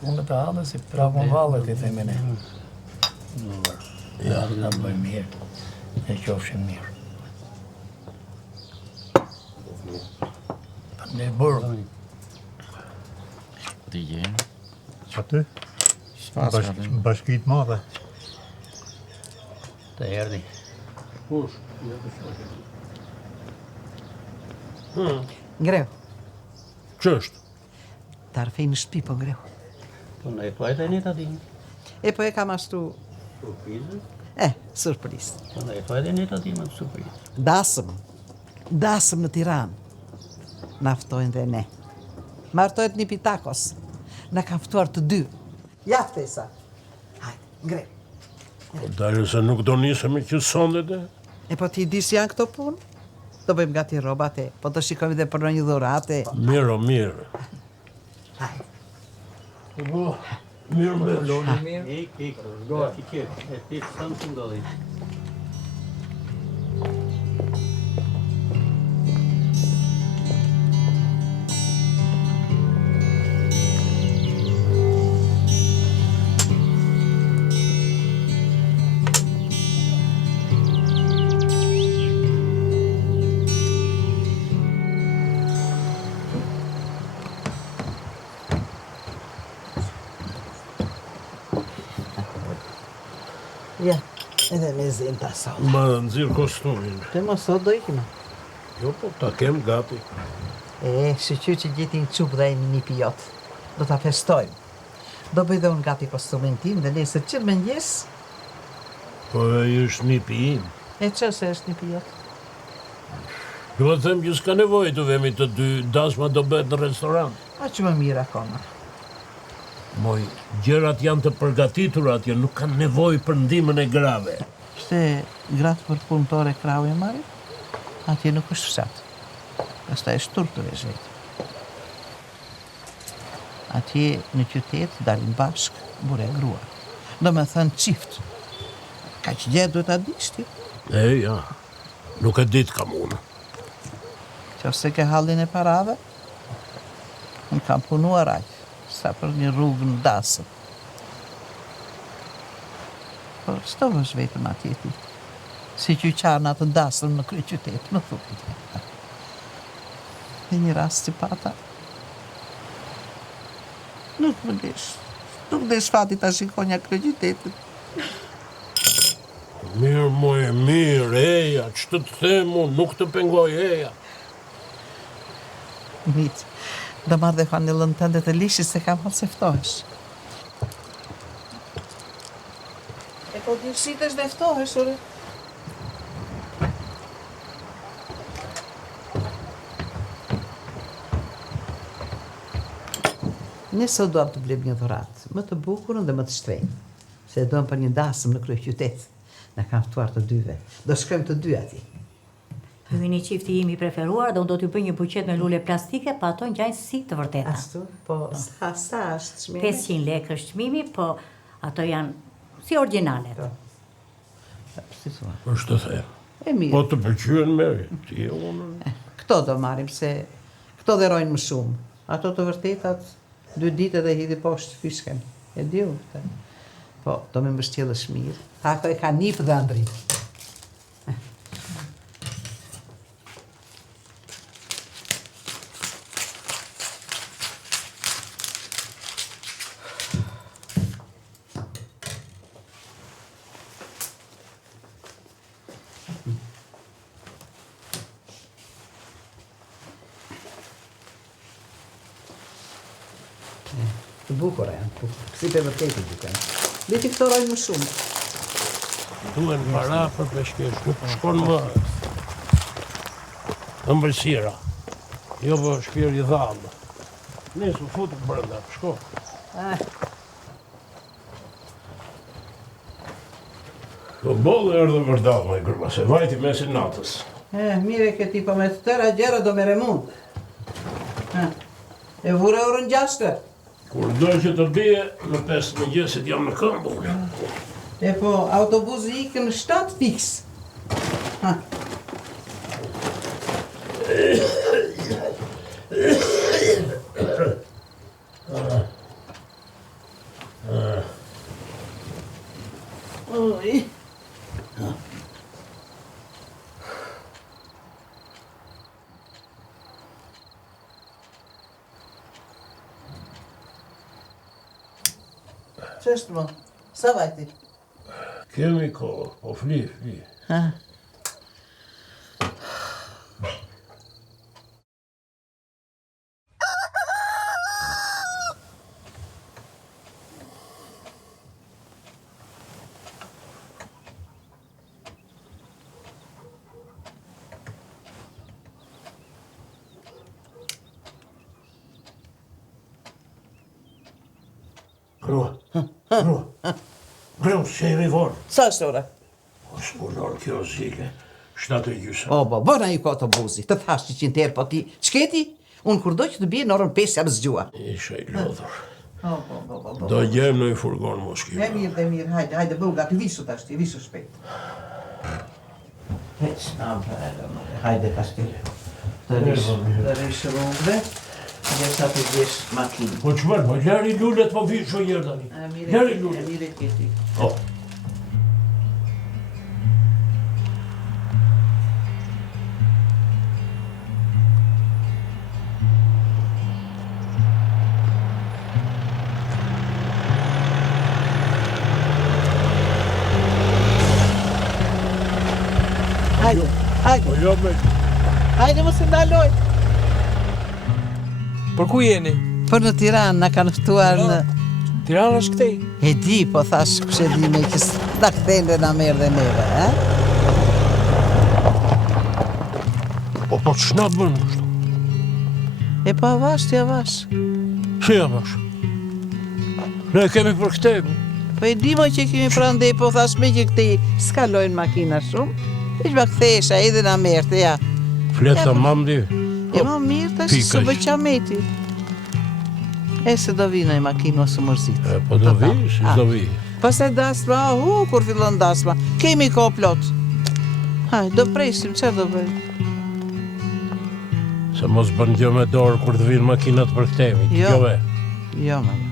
Punët e halës si prapën vallet I themi ne. Ja, ta bëjmë mirë. E qofshin mirë. Ne burë. Ti gjenë? Aty? Bashkit madhe. Të erdi. Kush? Ngreu. Ç'është? Tarfej në shtëpi po ngreu. Po ne po e tani ta dini. E po e kam ashtu, Surprizë? surprizë. Po ne po e tani ta dini me surprizë. Dasëm në Tiranë. Naftojnë dhe ne. Martojt një Pitakos. Na kam ftuar të dy. Ja ftesa. Hajde, ngreu. Po dalë se nuk do nisemi që sondet e? E po ti di si janë këto punë? Do bëjmë gati robate, po të shikojmë dhe për një dhurate. Mirë, mirë. Hajde. Po, mirë me loni. Ik, goa. E ti sënë të ndodhi. Ja, edhe me zinë ta sot. Ma nëzirë kostumin. Te më sot do ikim. Jo, po, ta kem gati. Shqyqy që gjetin qupë dhe një pijot. Do ta festojmë. Do bëj dhe unë gati kostumin tim dhe nesër që mëngjes. Po e është një pijim. E që se është një pijot? Do të them që s'ka nevojë të vemi të dy, dasma do bëhet në restoran. A që më mirë akoma. Moj, gjërat janë të përgatitur atje, nuk kanë nevojë për ndihmën e grave. Shte gratë për punëtore krau e marri, atje nuk është fshat. Asta e shtur të vezhet. Atje në qytet dalin bashk, bure e grua. Do me thënë qift. Ka që gjetë duhet a dishti. Ja, nuk e ditë kam unë. Që se ke hallin e parave, unë kam punuar aq, sa për një rrugë në dasëm. Por s'to vësh vetëm atje ti. Si që qarë në atë dasëm në krye qytet, më thukit. Dhe një rast si pata, nuk më desh. Nuk desh fati ta shikonja krye qytetit. Mirë, moj, mirë, eja, që të them unë, nuk të pengoj, eja. Mitë, do marrë dhe fanilën tënde të lishit se kam hëtë se ftohesh. E po dirësitesh dhe ftohesh, ure? Ne sot duam të blem një dhuratë, më të bukurën dhe më të shtrenjtë. Se duam për një dasëm në krye qytet. Na kam ftuar të dyve. Do shkojmë të dy ati. Hyni qifti imi preferuar dhe unë do t'ju bëj një buqet me lule plastike, pa ato ngjajnë si të vërteta. Ashtu? Po, sa është çmimi? 500 lekë është çmimi, po ato janë si originalet. Si thua? Është të them. E mirë. Po të pëlqyen mirë, ti e unë. Këto do marrim, se këto dherojnë më shumë. Ato të vërtetat, 2 ditë edhe hidhi poshtë fishken. E di u këtë. Po, do me mbështjellësh mirë. Ato e ka nip dhe andrit. Të bukura janë, si për vërtetë duken. Leti këto rojnë më shumë. Duen para për peshkesh, nuk shkon më ëmbëlsira. Jo për shpirë I dhamë. Nesë u futë brenda, shko. Do bollë erdhe vërdallë, me gërma, se vajti mesin natës. Mire këti, po me të tëra gjera do mere mund. E vure orën 6. Kur do që të bie, në 5 mëngjesit jam në këmbu. E po, autobusi ikë në 7 fiks. Ç'është më? Sa vajti? Kemi kohë, po fli. Ha. Grua, se jemi vonë. Sa është ora? O s'punon kjo zile. 7:30. O, bëna ju ka të buzi, të thash 100 herë, po ti, ç'keti? Unë kur do që të bje në orën 5 jam zgjua. Isha I lodhur. Po. Do gjem në I furgon moski. Dhe mirë, hajde, bëuga, të visu tash, ti visu shpejt. Veç, hajde tash ti. Të rish rrugëve, dhe sa të gjesh makinë. Po çfarë, po lëri lulet po vi ço herë tani. Lëri lulet. Mire ti. Po. Hajde. Po jo me. Hajde mos e ndaloj. Për ku jeni? Për në Tiranë na kanë ftuar në... Tirana është këtej? E di, po thash kush e di me që na kthejnë dhe na merr dhe neve, ha? Po ç'na bën kështu? E pa avash, ti avash. Si avash? Ne kemi për këtë. Po e di mo që kemi prandej, po thash me që këtej s'kalojnë makina shumë. Veç ma kthesha, edhe na merrte, ja. Flet tamam di. E ma mirë tash Pikësh. së bëqameti. E se do vi në makinë ose mërzit. Po do vi, si do vi. Pastaj dasma, kur fillon dasma. Kemi ko plot. Haj, do presim, çfarë do bëjmë? Se mos bën gjë me dorë kur të vinë makinat për këtemi. Jo. Gjove. Jo, ma jo.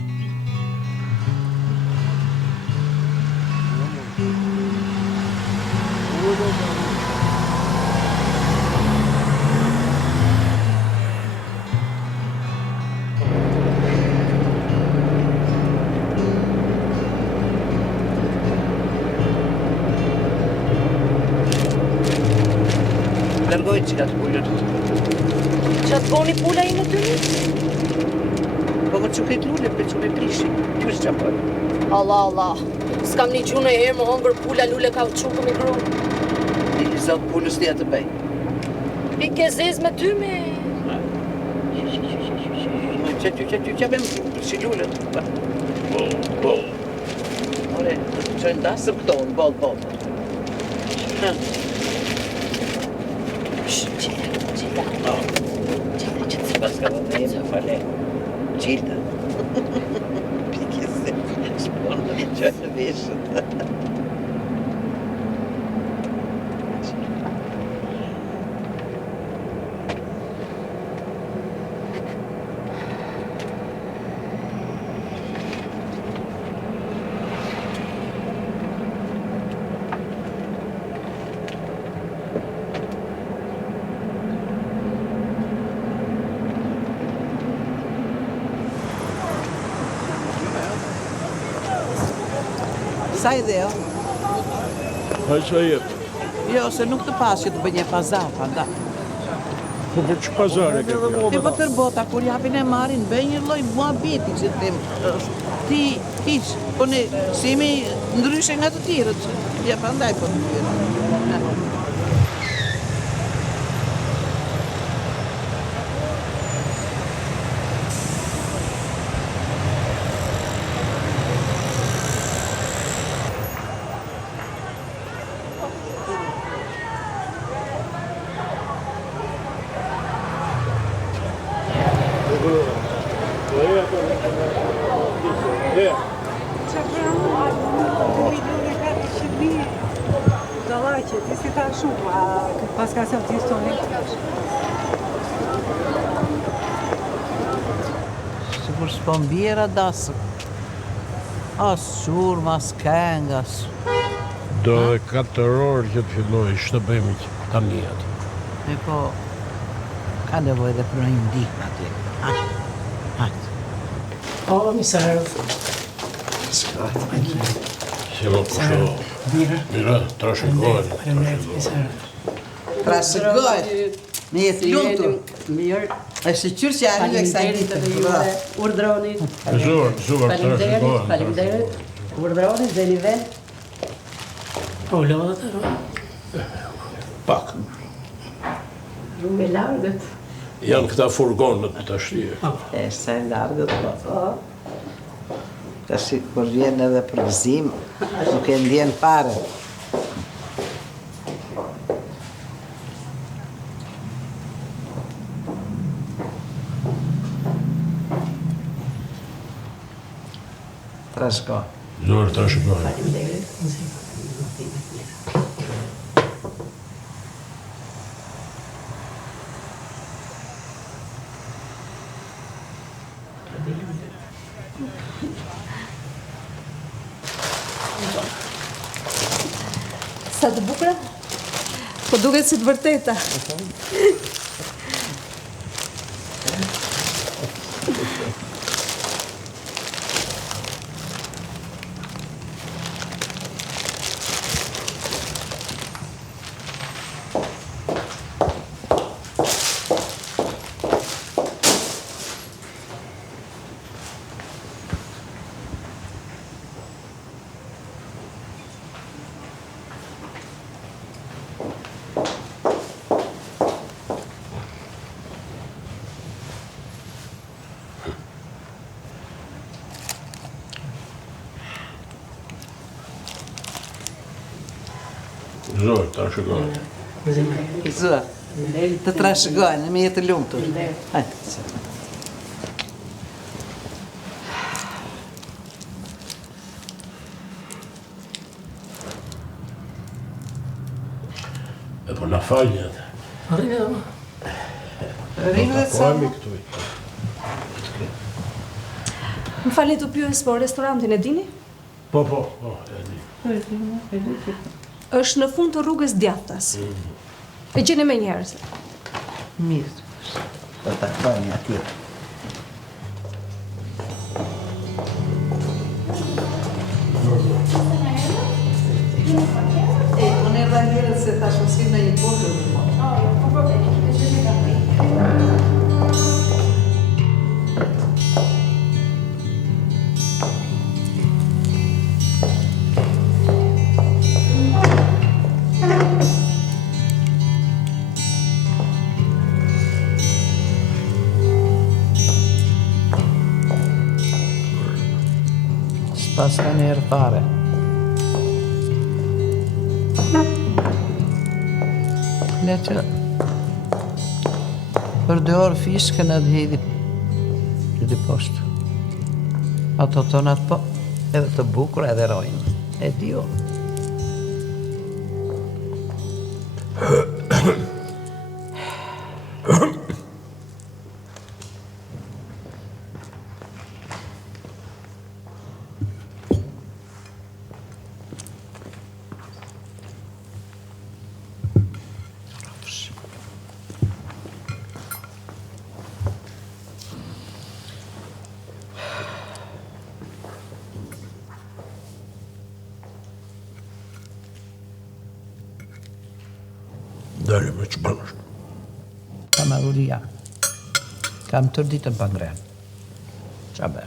Largoj që ka të pullët. Që të boni pula I në ty? Po më qukit lule, për qukit prishi. Kjo është që apër. Allah. S'kam një gjunë e herë më hongër pula lule ka qukë me gru. I zotë pullës një të bëj. I ke zez me ty me... Që me më si lullet. Ore, që ndasëm këto, në bol. Gjilda. Pike se, shponë në që në veshët. Sa ideo? Haj sa jetë. Jo, se nuk të pas që të bëj një pazar, panda. Po për që pazare ke kjo? E po tërbota, kur japin e marin, bëj një loj muhabeti që të them. Ti, hiq, po ne, si jemi ndryshe nga të tjerët. Ja, pandaj po të tjerët. Ti si ta shumë, a pas ka se të ishtë tonë Sikur s'po mbjera dasëm. As shurma, as këngas. Do dhe 4 orë që të filloj shtëbemit tani aty. E po, ka nevoj dhe për një ndihmë aty. Hajde. O, misarë. Si më pusho. Mira, trashëgojnë. Trashëgojnë. Me jetë lumtur. Mirë. E shqyr që arrive kësaj ditë. Urdhroni. Zor, trashëgojnë. Faleminderit. Urdhroni, zeni vend. Po, lëva të rrë. Pak. Rrugë e largët. Janë këta furgonët të shtije. E sa e largët, po. Ka si kur vjen edhe për gëzim, nuk e ndjen fare. Trashëgo. Zor, trashëgojnë. Sa të bukura? Po duket si të vërteta. Zor, trashëgojnë. Zor, të trashëgojnë, me jetë lumtur. Hajde. E po na faljet. Rinë dhe sa. Më falni të pyes, po restorantin e dini? Po, e di. Është në fund të rrugës Djathtas. E gjeni me njerëz. Mirë, do të takojnë atje. Unë e rrangirët se ta shosim në një portë. Pas ka një herë fare. Le që për 2 orë fishkën atë hidi poshtë. Ato tonat po, edhe të bukura edhe rojnë. E dio. Dali me që banësht. Kam aruria. Kam tër ditën pa ngrenë. Qa be?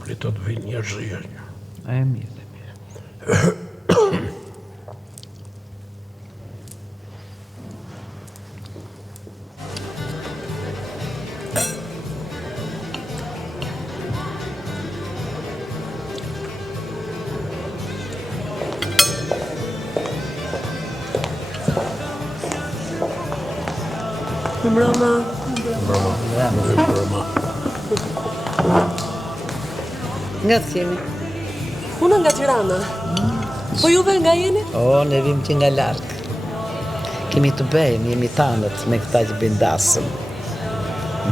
Plitot vinë njerëzia një. E mirë, e mirë. Mbrëma. Nga të kemi? Unë nga Tirana. Po juve nga jeni? O, ne vim që nga larkë. Kemi të bejmë, jemi tanët me këta që bindasëm.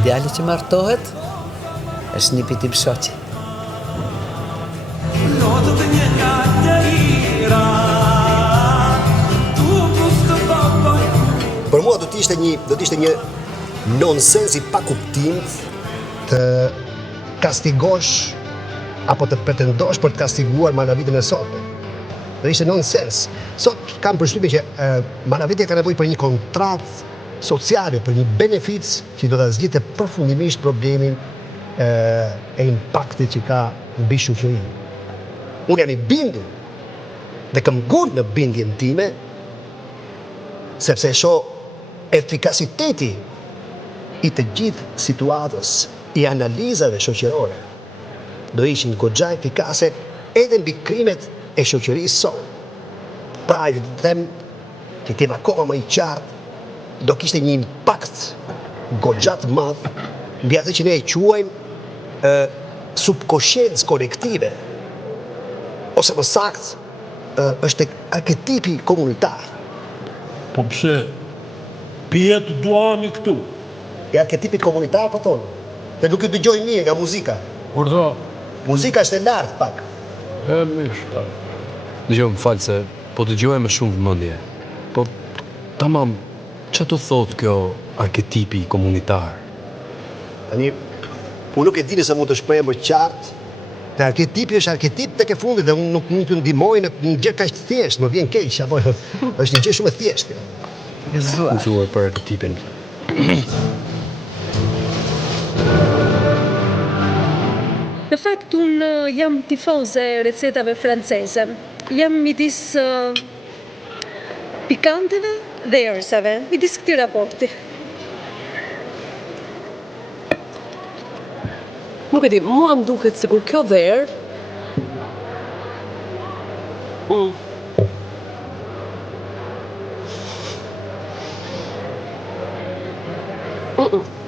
Djali që martohet, është një pitim shoqi. Për mua do t'ishte një nonsens I pa kuptim të kastigosh apo të pretendosh për të kastiguar Malavitën e sotme. Do ishte nonsens. Sot kam përshtypjen që Malavitja ka nevojë për një kontratë sociale, për një benefic që do ta zgjidhte përfundimisht problemin e impaktit që ka mbi shoqërinë. Unë jam i bindur dhe kam gurë në bindjen time, sepse shoh efikasiteti i të gjithë situatës i analizave shoqërore do ishin goxha efikase edhe mbi krimet e shoqërisë sot. Pra i them që t'jem akoma më i qartë, do kishte një impakt goxha të madh mbi atë që ne e quajmë subkonsciencë kolektive, ose më saktë është arketipi komunitar. Po pse? Pjetë duani këtu. E arketipit komunitar po tonë. Dhe nuk ju dëgjoj mirë nga muzika. Urdhë. Muzika është e lartë pak. E mishta. Dëgjoj, më falë se po dëgjoj me shumë vëmendje. Po tamam, çfarë do thotë kjo arketipi komunitar? Tani, unë nuk e di nëse mund të shpreh më qartë. Te arketipi është arketip tek e fundit dhe unë nuk mund të ndihmoj në një gjë kaq të thjeshtë, më vjen keq apo është një gjë shumë e thjeshtë. Mësuar për arketipin. Në fakt, unë jam tifoze e recetave franceze. Jam midis pikanteve dhe erësave, midis këtij raporti. Nuk e di, mua më duket sikur kjo dherë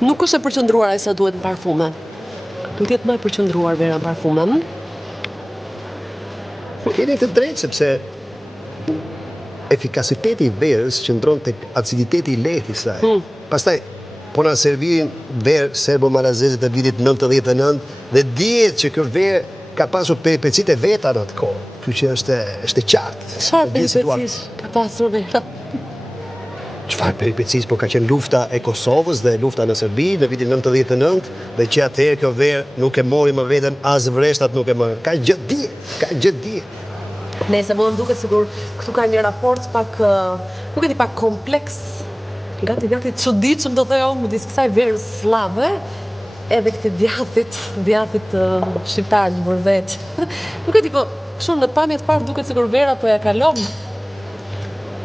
nuk është e përqendruar ai sa duhet në parfume. Duhet jetë më e përqendruar vera në parfume. Keni të drejtë sepse efikasiteti i verës qëndron tek aciditeti i lehtë i saj. Pastaj po na servirin verë serbo-marazeze të vitit 99 dhe dihet që kjo verë ka pasur peripecitë e veta në atë kohë. Kështu që është e qartë. Çfarë peripecis ka pasur vera? Çfarë peripecis, po ka qenë lufta e Kosovës dhe lufta në Serbi në vitin 99 dhe që atëherë kjo verë nuk e mori më veten as vreshtat nuk e më. Ka gjë di. Nëse mua më duket sikur këtu ka një raport pak, nuk e di, pak kompleks. Gati çuditshëm do thoj unë midis kësaj verës slave edhe këtij djathit shqiptar në Burvet. Nuk e di, po kështu në pamje të parë duket sikur vera po ja kalon.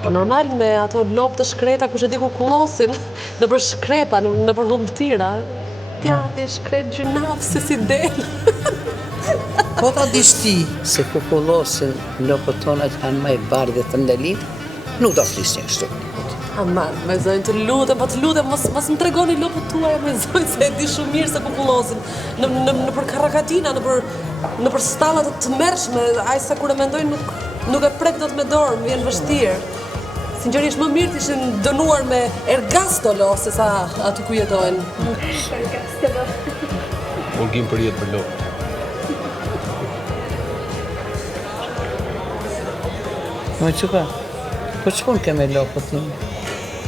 Po normal me ato lopë të shkreta kush e di ku kullosin nëpër shkrepa, nëpër humbtira. Djati shkret gjynaf se si del. Po ta dish ti se ku kullosin lopët tonat kanë më i bardhë dhe të ndalit, nuk do flisnin kështu. Aman, me zonjë të lutem, mos më tregoni lopët tuaja me zonjë se e di shumë mirë se ku kullosin. Nëpër karrakatina, nëpër stallat të mërshme, aq sa kur e mendoj nuk e prek dot me dorë, më vjen vështirë. Sinqerisht më mirë të ishin dënuar me ergastolo se sa aty ku jetojnë. Ergastolo. Urgim për jetë për lopë. Më çuka. Po ç'pun ke me lopët tim?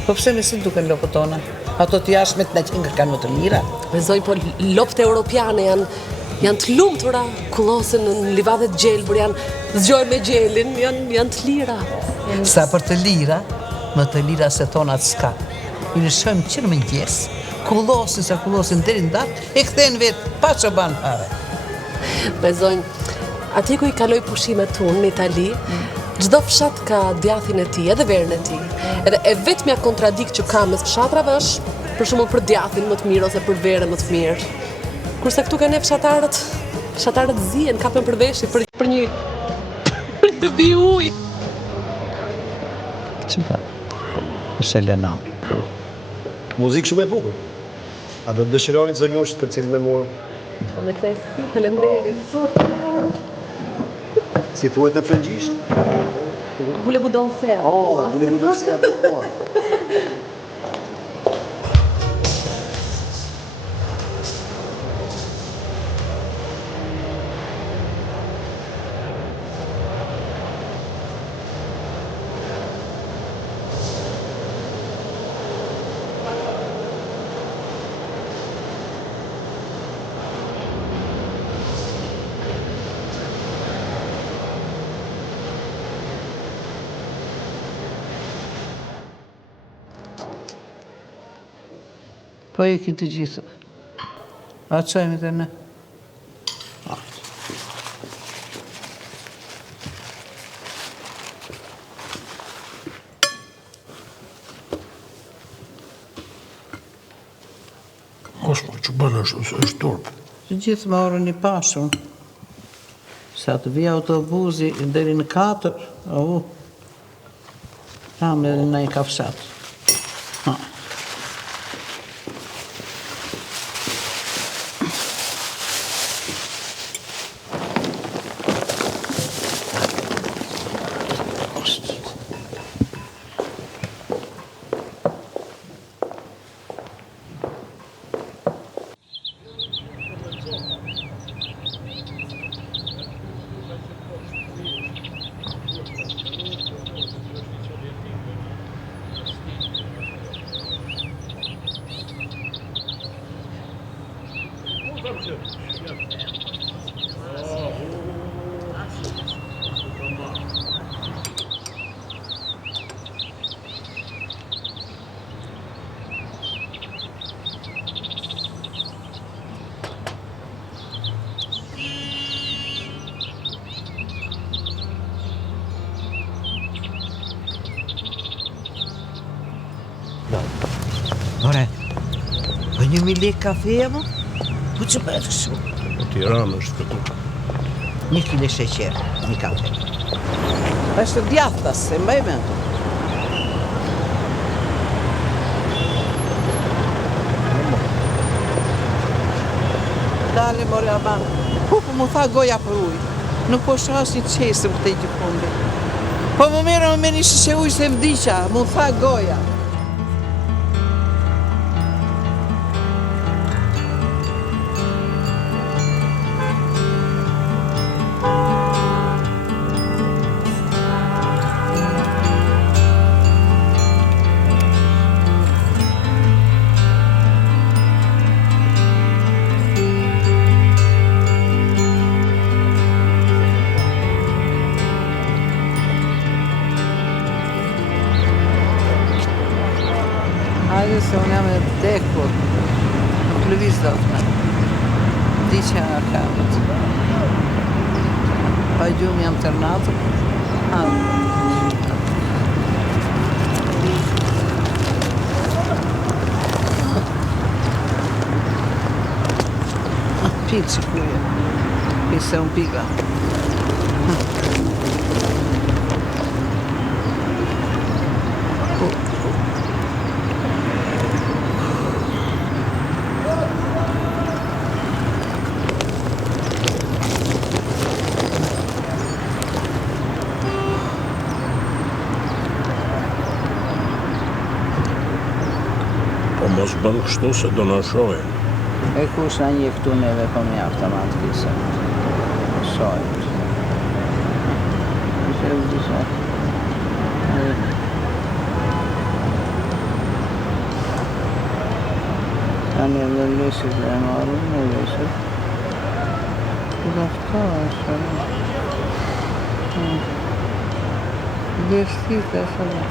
Po pse nëse duken lopët tona? Ato të jashtmet na që kanë më të mira. Me zonjë, po lopët europiane janë të lumtura, kullosin në livadhe të gjelbër, zgjojnë me gjelin, janë të lira. Sa për të lira, më të lira se tonat s'ka. I lëshojmë qërë mëngjes, kullosin deri ndarë, e kthejnë vetë pa që banë fare. Me zonjë, ati ku i kaloj pushimet tunë në Itali, çdo fshat ka djathin e tij, edhe verën e tij. Edhe e vetmja kontradikt që ka mes fshatrave është për shembull për djathin më të mirë ose për verën më të mirë. Kurse këtu kanë fshatarët zihen, kapen për veshje për një bi ujë. Çfarë? Selena. Muzikë shumë e bukur. A do të dëshironi zonjosht për cilin me morë? Po me këtë, faleminderit. Si thuhet në frëngjisht? Voulez-vous danser? Oh, voulez-vous danser avec moi? Po ikin të gjithë. A çojmë të ne? Mos më që bënë është turp. Të gjithë më orën i pashun. Sa të vija autobusi deri në 4, tam edhe në i kafshat. Ore, po 1.000 lekë kafeja mo? Po që bëhet kështu? Po Tiranë është këtu. 1 kile sheqer, 1 kafe. Është djathtas, se mbaj me. Dale, more aban. Po mu tha goja për ujë. Nuk po shas një qesëm këtej që fundi. Po më mera më menishi se ujë se vdiqa, mu tha goja. Hajde se unë jam e vdekur, nuk lëviz do të me. Di që nga kamët. Pa gjumë jam tërnatur. Pilë që kuje, pilë se unë piga. Po mos bënë kështu se do në shojë. E kush në një këtu neve po me aftamat kisa. Shojë. Kështë e vëgjisa. Kanë e dhe lesit dhe e marrën, e lesit. Këta fëta është. Vestit e së dhe.